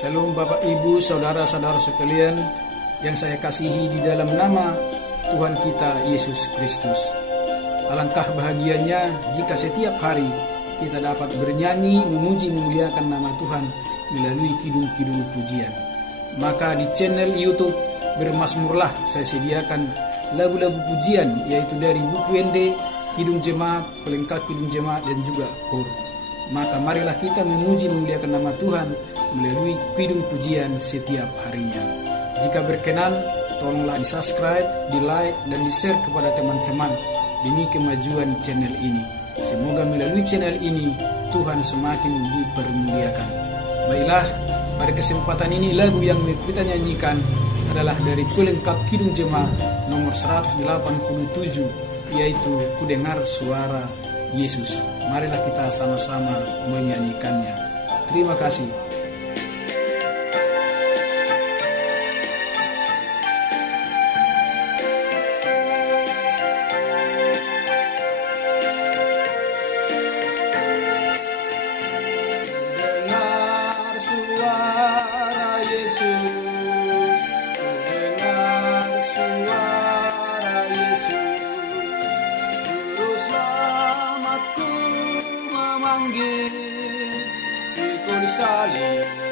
Salam Bapak Ibu, saudara-saudara sekalian yang saya kasihi di dalam nama Tuhan kita Yesus Kristus. Alangkah bahagianya jika setiap hari kita dapat bernyanyi, memuji, memuliakan nama Tuhan melalui kidung-kidung pujian. Maka di channel YouTube Bermazmurlah saya sediakan lagu-lagu pujian, yaitu dari buku ND, Kidung Jemaat, pelengkap Kidung Jemaat, dan juga KOR. Maka marilah kita memuji, memuliakan nama Tuhan melalui kidung pujian setiap harinya. Jika berkenan, tolonglah di subscribe, di like, dan di share kepada teman-teman demi kemajuan channel ini. Semoga melalui channel ini Tuhan semakin dipermuliakan. Baiklah, pada kesempatan ini lagu yang kita nyanyikan adalah dari pelengkap Kidung Jemaat nomor 187, yaitu Ku Dengar Suara Yesus. Marilah kita sama-sama menyanyikannya. Terima kasih. Ikut salib